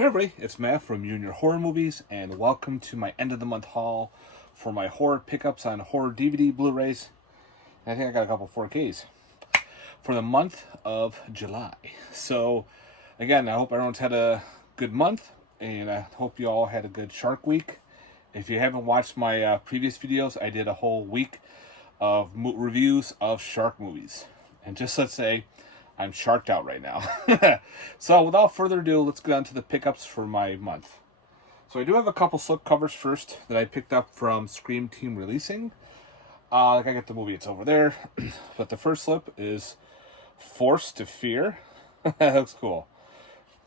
Hey everybody, it's Matt from You and Your Horror Movies, and welcome to my end of the month haul for my horror pickups on horror DVD Blu-rays. And I think I got a couple 4Ks for the month of July. So, again, I hope everyone's had a good month, and I hope you all had a good Shark Week. If you haven't watched my previous videos, I did a whole week of reviews of shark movies. And just let's say, I'm sharked out right now. So without further ado, let's get on to the pickups for my month. So I do have a couple slip covers first that I picked up from Scream Team Releasing. Like I got the movie, it's over there. But the first slip is Forced to Fear. That looks cool.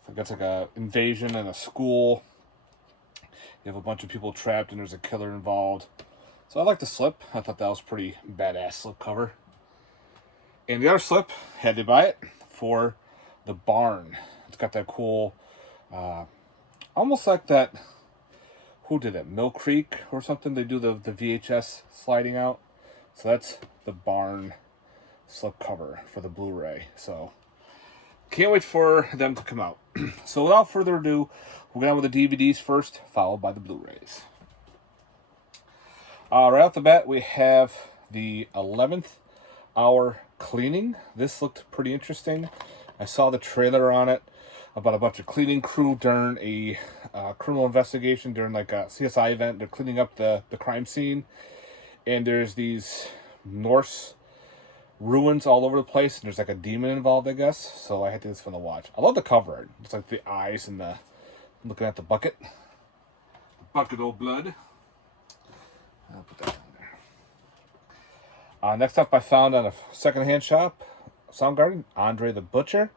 So it's like a invasion in a school. You have a bunch of people trapped and there's a killer involved. So I like the slip. I thought that was pretty badass slip cover. And the other slip, had to buy it for The Barn. It's got that cool, almost like that, who did it? Mill Creek or something? They do the VHS sliding out. So that's The Barn slip cover for the Blu-ray. So, can't wait for them to come out. So without further ado, we'll get on with the DVDs first, followed by the Blu-rays. Right off the bat, we have the 11th Hour Cleaning. This looked pretty interesting. I saw the trailer on it about a bunch of cleaning crew during a criminal investigation, during like a CSI event. They're cleaning up the crime scene, and there's these Norse ruins all over the place, and there's like a demon involved, I guess. So I had to get this one to watch. I love the cover art. It's like the eyes and the looking at the bucket. Bucket of blood. I'll put that down there. Next up, I found on a secondhand shop, Soundgarden, Andre the Butcher.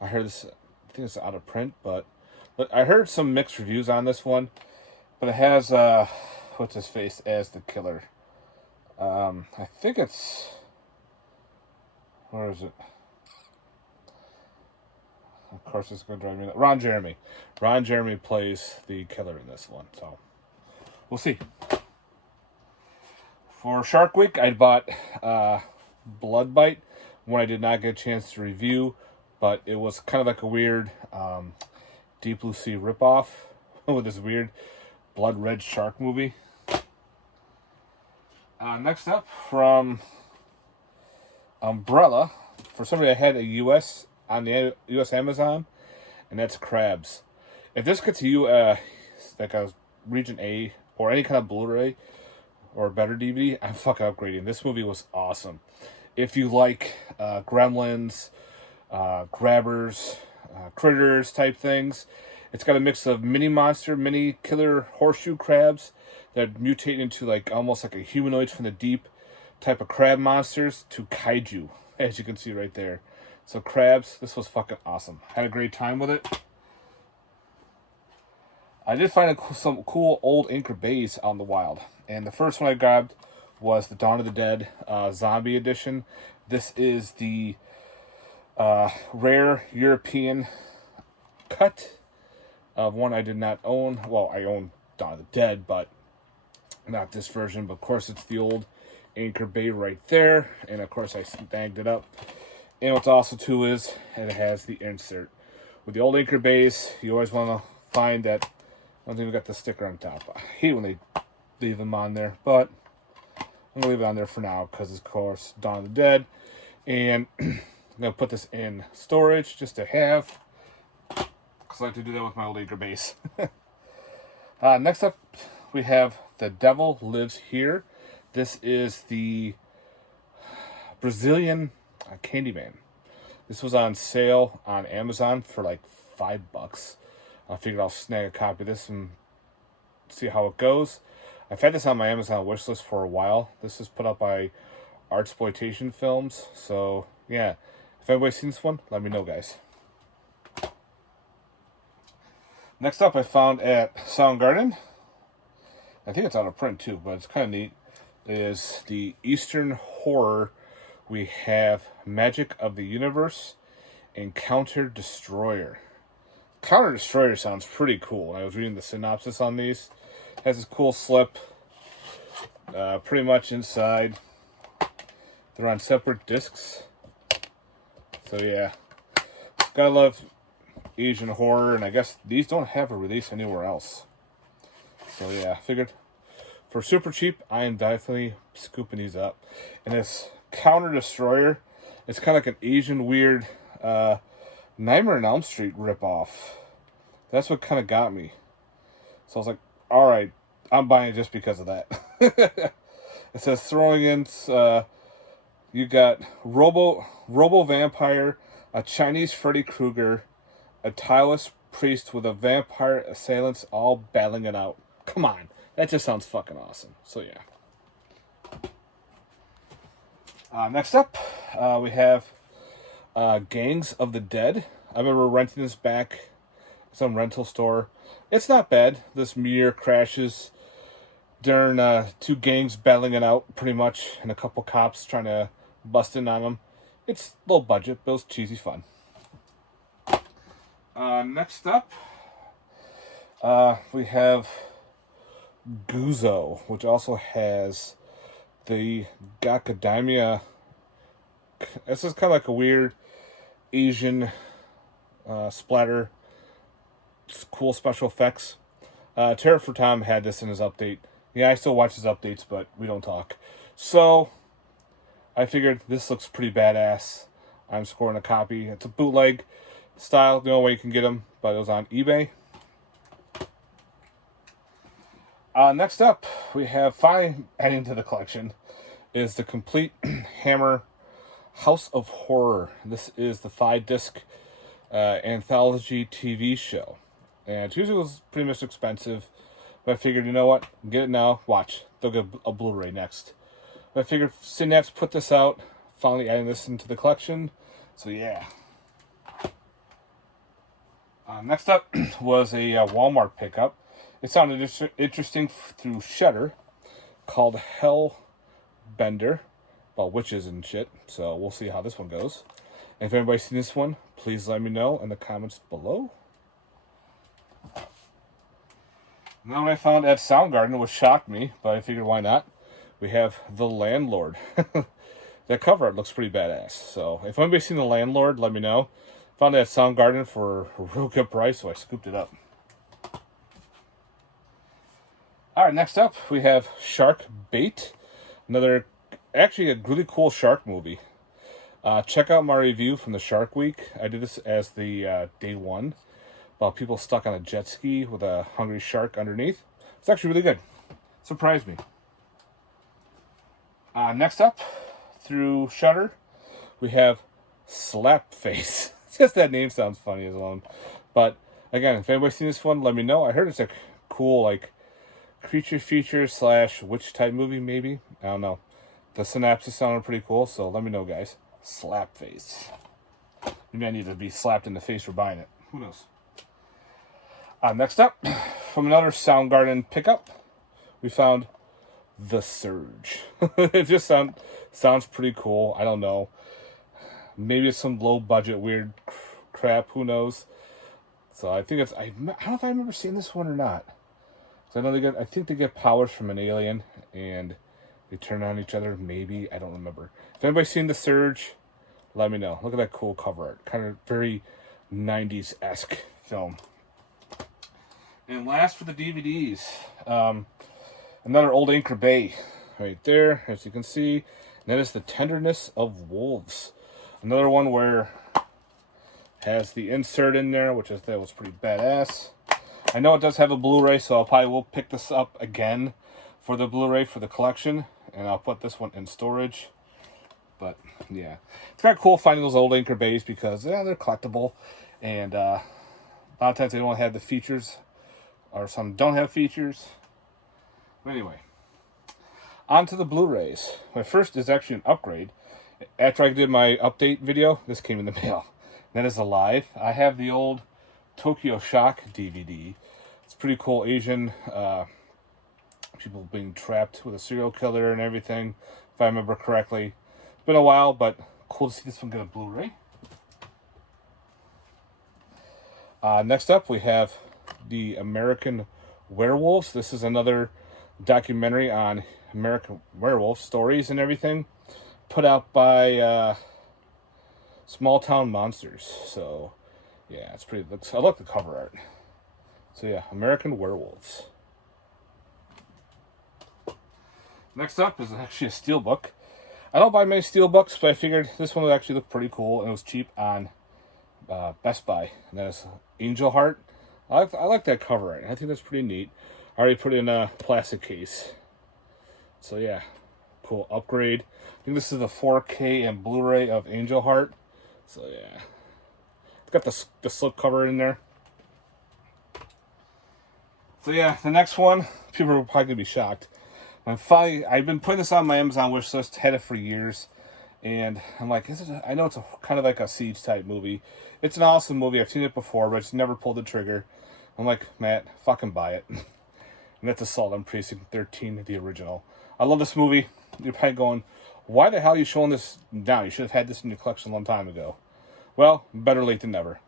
I heard this, I think it's out of print, but I heard some mixed reviews on this one. But it has, what's his face as the killer? I think it's, where is it? Of course, it's going to drive me nuts. Ron Jeremy. Ron Jeremy plays the killer in this one, so we'll see. For Shark Week, I bought Blood Bite, one I did not get a chance to review, but it was kind of like a weird Deep Blue Sea ripoff with this weird blood red shark movie. Next up, from Umbrella, for somebody that had a US on the US Amazon, and that's Crabs. If this gets you like a Region A or any kind of Blu-ray or a better DVD, I'm fucking upgrading. This movie was awesome. If you like Gremlins, Grabbers, Critters type things, it's got a mix of mini monster, mini killer horseshoe crabs that mutate into like almost like a humanoids from the deep type of crab monsters to kaiju, as you can see right there. So Crabs, this was fucking awesome. Had a great time with it. I did find some cool old Anchor Bays out in the wild. And the first one I grabbed was the Dawn of the Dead Zombie Edition. This is the rare European cut of one I did not own. Well, I own Dawn of the Dead, but not this version. But of course, it's the old Anchor Bay right there. And of course, I snagged it up. And what's awesome too is it has the insert. With the old Anchor Bays, you always want to find that. I don't even got the sticker on top. I hate when they leave them on there, but I'm going to leave it on there for now because, of course, Dawn of the Dead. And I'm going to put this in storage just to have, because I like to do that with my old Anchor Base. Next up, we have The Devil Lives Here. This is the Brazilian Candyman. This was on sale on Amazon for like $5. I figured I'll snag a copy of this and see how it goes. I've had this on my Amazon wish list for a while. This is put up by Artsploitation Films. So, yeah. If anybody's seen this one, let me know, guys. Next up, I found at Soundgarden. I think it's out of print, too, but it's kind of neat. Is the Eastern Horror. We have Magic of the Universe and Counter Destroyer. Counter Destroyer sounds pretty cool. I was reading the synopsis on these. It has this cool slip. Pretty much inside. They're on separate discs. So yeah. Gotta love Asian horror, and I guess these don't have a release anywhere else. So yeah, figured for super cheap, I am definitely scooping these up. And this Counter Destroyer, it's kind of like an Asian weird Nightmare on Elm Street ripoff. That's what kind of got me. So I was like, all right, I'm buying it just because of that. It says throwing in, you got Robo Vampire, a Chinese Freddy Krueger, a Taoist priest with a vampire assailants all battling it out. Come on, that just sounds fucking awesome. So yeah. Next up, we have Gangs of the Dead. I remember renting this back at some rental store. It's not bad. This meteor crashes during two gangs battling it out, pretty much, and a couple cops trying to bust in on them. It's low budget, but it was cheesy fun. Next up, we have Guzzo, which also has the Gakadamia. This is kind of like a weird Asian splatter. It's cool special effects. Terror for Tom had this in his update. Yeah, I still watch his updates, but we don't talk. So, I figured this looks pretty badass. I'm scoring a copy. It's a bootleg style. The only way you can get them, but it was on eBay. Next up, we have finally adding to the collection is the complete Hammer House of Horror. This is the 5-disc anthology TV show. And usually it was pretty much expensive. But I figured, you know what? Get it now. Watch. They'll get a Blu-ray next. But I figured Synapse put this out. Finally adding this into the collection. So yeah. Next up was a Walmart pickup. It sounded interesting through Shudder, called Hellbender, about witches and shit. So we'll see how this one goes. And if anybody's seen this one, please let me know in the comments below. Now when I found at Soundgarden, which shocked me, but I figured why not? We have The Landlord. That cover art looks pretty badass. So if anybody's seen The Landlord, let me know. Found it at Soundgarden for a real good price, so I scooped it up. Alright, next up we have Shark Bait. Actually a really cool shark movie. Check out my review from the Shark Week. I did this as the day one. About people stuck on a jet ski with a hungry shark underneath. It's actually really good. Surprised me. Next up, through Shudder, we have Slapface. Just that name sounds funny as well. But again, if anybody's seen this one, let me know. I heard it's a cool, like, creature feature / witch type movie, maybe. I don't know. The synopsis sounded pretty cool, so let me know, guys. Slapface. Maybe I need to be slapped in the face for buying it. Who knows? Next up, from another Soundgarden pickup, we found The Surge. It just sounds pretty cool. I don't know. Maybe it's some low budget weird crap. Who knows? So I think I don't know if I remember seeing this one or not. So I think they get powers from an alien and they turn on each other. Maybe, I don't remember. If anybody's seen The Surge, let me know. Look at that cool cover art. Kind of very 90s-esque film. And last for the DVDs, another Old Anchor Bay right there, as you can see. And that is The Tenderness of Wolves. Another one where it has the insert in there, which I thought was pretty badass. I know it does have a Blu-ray, so I probably will pick this up again for the Blu-ray for the collection. And I'll put this one in storage. But, yeah. It's kind of cool finding those Old Anchor Bays because they're collectible. And a lot of times they don't have the features. Or some don't have features. But anyway. On to the Blu-rays. My first is actually an upgrade. After I did my update video, this came in the mail. That is alive. I have the old Tokyo Shock DVD. It's pretty cool. Asian people being trapped with a serial killer and everything, if I remember correctly. It's been a while, but cool to see this one get a Blu-ray. Next up, we have the American Werewolves. This is another documentary on American werewolf stories and everything, put out by Small Town Monsters. So Yeah, it's pretty. I like the cover art. So yeah, American Werewolves. Next up is actually a steelbook. I don't buy many steelbooks, but I figured this one would actually look pretty cool, and it was cheap on Best Buy. And that is Angel Heart. I like that cover art. I think that's pretty neat. I already put it in a plastic case. So yeah, cool upgrade. I think this is the 4K and Blu-ray of Angel Heart. So yeah, it's got the slip cover in there. So yeah, the next one, people are probably gonna be shocked. I've been putting this on my Amazon wish list, had it for years, and I'm like, I know it's kind of like a siege type movie. It's an awesome movie. I've seen it before, but I just never pulled the trigger. I'm like, Matt, fucking buy it. And that's Assault on Precinct 13, the original. I love this movie. You're probably going, why the hell are you showing this now? You should have had this in your collection a long time ago. Well, better late than never.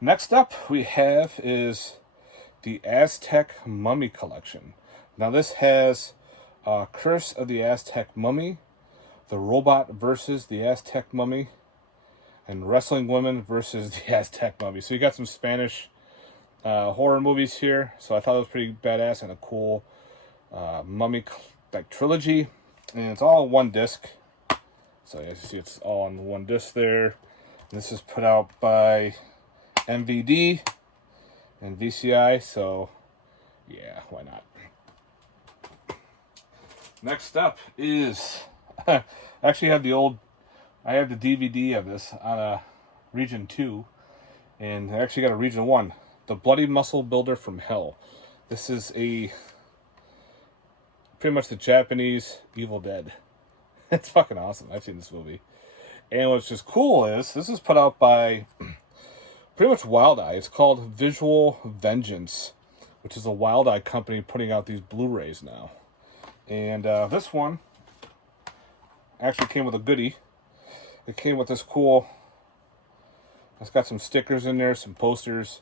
Next up we have is the Aztec Mummy Collection. Now this has Curse of the Aztec Mummy, The Robot versus the Aztec Mummy, and Wrestling Women versus the Aztec Mummy. So you got some Spanish horror movies here. So I thought it was pretty badass and a cool mummy like trilogy. And it's all on one disc. So as you see, it's all on one disc there. And this is put out by MVD and VCI, so yeah, why not? Next up is I actually have I have the DVD of this on a Region 2, and I actually got a Region 1, The Bloody Muscle Builder from Hell. This is pretty much the Japanese Evil Dead. It's fucking awesome. I've seen this movie. And what's just cool is, this is put out by pretty much Wild Eye. It's called Visual Vengeance, which is a Wild Eye company putting out these Blu-rays now. And this one actually came with a goodie. It came with this cool, it's got some stickers in there, some posters,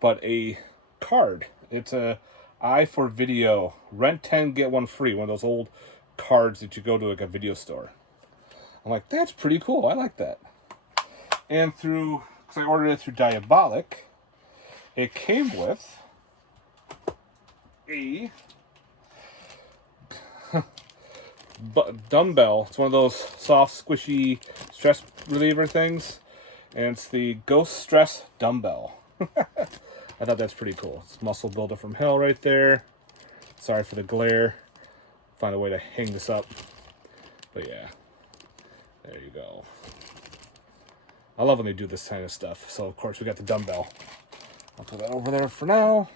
but a card. It's a I for Video, rent 10, get 1 free, one of those old cards that you go to like a video store. I'm like, that's pretty cool. I like that. And because I ordered it through Diabolic, it came with a Dumbbell. It's one of those soft, squishy stress reliever things. And it's the Ghost Stress Dumbbell. I thought that's pretty cool. It's Muscle Builder from Hell right there. Sorry for the glare. Find a way to hang this up. But yeah, there you go. I love when they do this kind of stuff. So, of course, we got the Dumbbell. I'll put that over there for now.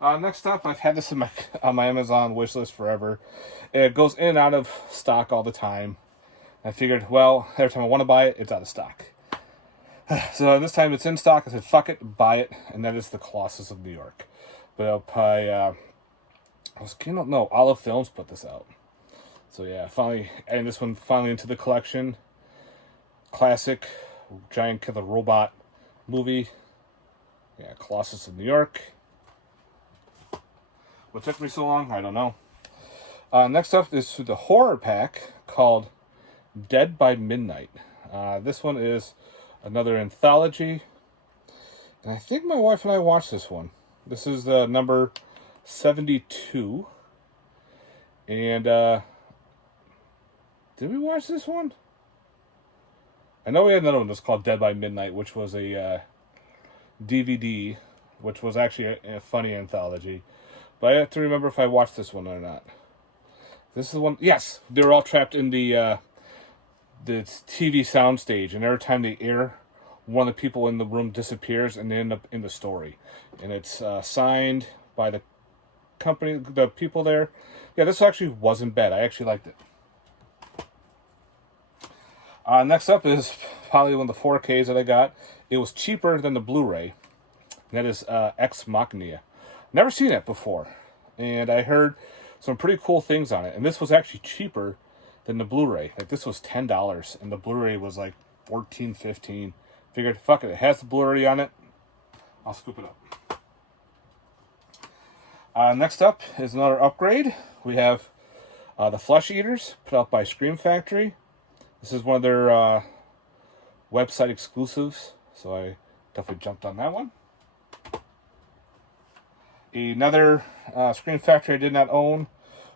Next up, I've had this on my Amazon wish list forever. It goes in and out of stock all the time. I figured, well, every time I want to buy it, it's out of stock. So this time it's in stock. I said, fuck it, buy it. And that is the Colossus of New York. But Olive Films put this out. So yeah, finally, and this one finally into the collection. Classic giant killer robot movie. Yeah, Colossus of New York. What took me so long? I don't know. Next up is the horror pack called Dead by Midnight. This one is another anthology. And I think my wife and I watched this one. This is number 72. And did we watch this one? I know we had another one that's called Dead by Midnight, which was a DVD, which was actually a funny anthology. But I have to remember if I watched this one or not. This is the one. Yes, they were all trapped in the TV soundstage, and every time they air, one of the people in the room disappears, and they end up in the story. And it's signed by the company, the people there. Yeah, this actually wasn't bad. I actually liked it. Next up is probably one of the 4Ks that I got. It was cheaper than the Blu-ray. And that is Xmachnia. Never seen it before. And I heard some pretty cool things on it. And this was actually cheaper than the Blu-ray. Like, this was $10, and the Blu-ray was like $14, $15. Figured, fuck it, it has the Blu-ray on it. I'll scoop it up. Next up is another upgrade. We have the Flesh Eaters, put out by Scream Factory. This is one of their website exclusives, so I definitely jumped on that one. Another Scream Factory I did not own,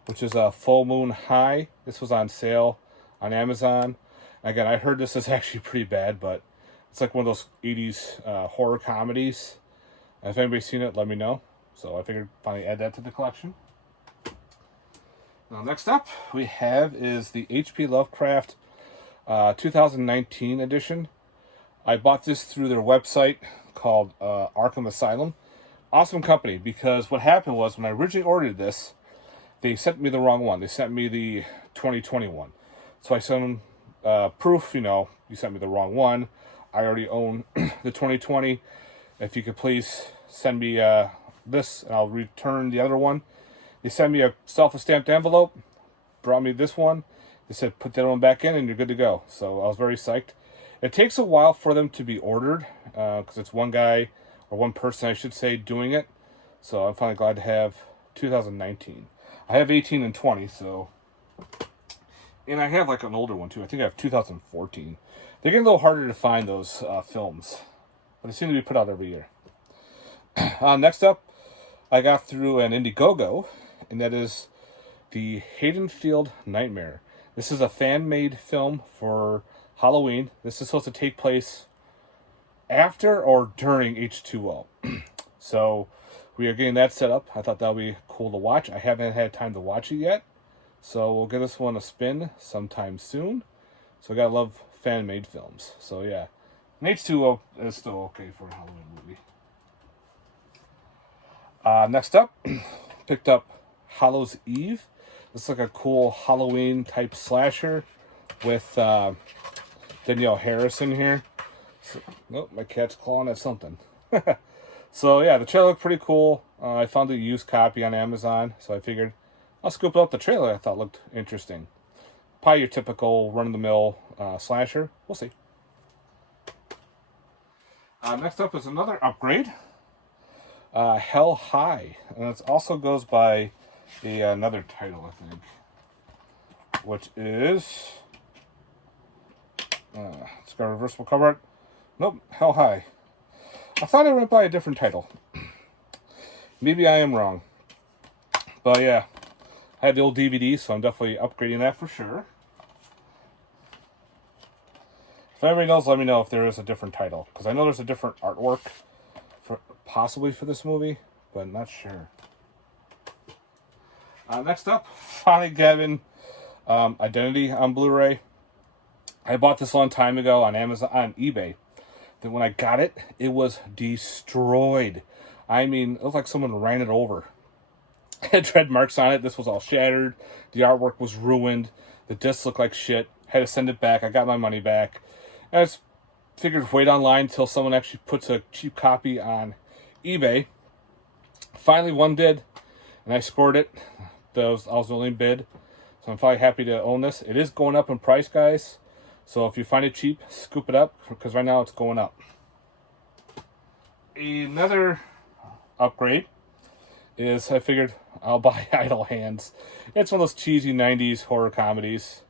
which is a Full Moon High. This was on sale on Amazon. Again, I heard this is actually pretty bad, but it's like one of those 80s horror comedies. If anybody's seen it, let me know. So I figured finally add that to the collection. Now, next up we have is the H.P. Lovecraft 2019 edition. I bought this through their website called Arkham Asylum. Awesome company, because what happened was when I originally ordered this, they sent me the wrong one. They sent me the 2021. So I sent them proof, you sent me the wrong one. I already own the 2020. If you could please send me this, and I'll return the other one. They sent me a self-stamped envelope, brought me this one. They said, put that one back in and you're good to go. So I was very psyched. It takes a while for them to be ordered, because it's one guy, or one person I should say, doing it. So I'm finally glad to have 2019. I have 18 and 20, so... And I have like an older one too. I think I have 2014. They're getting a little harder to find those films, but they seem to be put out every year. Next up, I got through an Indiegogo, and that is the Haydenfield Nightmare. This is a fan-made film for Halloween. This is supposed to take place after or during H2O. So we are getting that set up. I thought that would be cool to watch. I haven't had time to watch it yet, so we'll give this one a spin sometime soon. So I gotta love fan-made films. So yeah, and H2O is still okay for a Halloween movie. Next up, picked up Hallows Eve. This is like a cool Halloween type slasher with Danielle Harris in here. So, oh, my cat's clawing at something. So yeah, the trailer looked pretty cool. I found a used copy on Amazon, so I figured I'll scoop up the trailer. I thought looked interesting. Probably your typical run-of-the-mill slasher. We'll see. Next up is another upgrade. Hell High, and it also goes by another title, I think, which is it's got a reversible cover art. Nope, Hell High. I thought I went by a different title. Maybe I am wrong, but yeah, I have the old DVD, so I'm definitely upgrading that for sure. If anybody knows, let me know if there is a different title, because I know there's a different artwork possibly for this movie, but I'm not sure. Next up, finally Gavin Identity on Blu-ray. I bought this a long time ago on Amazon, on eBay. Then when I got it, it was destroyed. I mean, it was like someone ran it over. It had tread marks on it. This was all shattered. The artwork was ruined. The disc looked like shit. Had to send it back. I got my money back. And I just figured wait online until someone actually puts a cheap copy on eBay. Finally one did, and I scored it. I was the only bid, so I'm probably happy to own this. It is going up in price, guys, so if you find it cheap, scoop it up, because right now it's going up. Another upgrade is I figured I'll buy Idle Hands. It's one of those cheesy 90s horror comedies,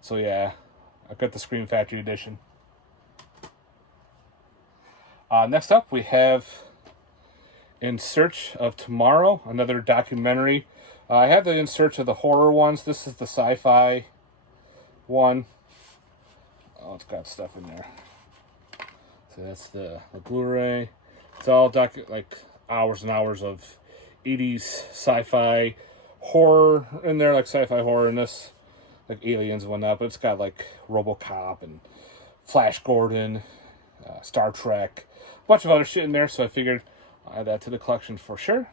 so yeah, I've got the Scream Factory edition. Next up we have In Search of Tomorrow, another documentary. I have the In Search of the horror ones. This is the sci-fi one. Oh, it's got stuff in there. So that's the Bluray. It's all like hours and hours of 80s sci-fi horror in there, like sci-fi horror in this, like aliens and whatnot. But it's got like RoboCop and Flash Gordon, Star Trek, a bunch of other shit in there. So I figured I'll add that to the collection for sure.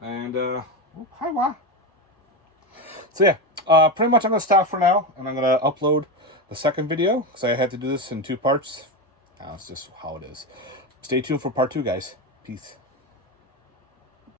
And, hi, wow. So yeah, pretty much I'm going to stop for now, and I'm going to upload the second video, because I had to do this in 2 parts. That's just how it is. Stay tuned for part 2, guys. Peace.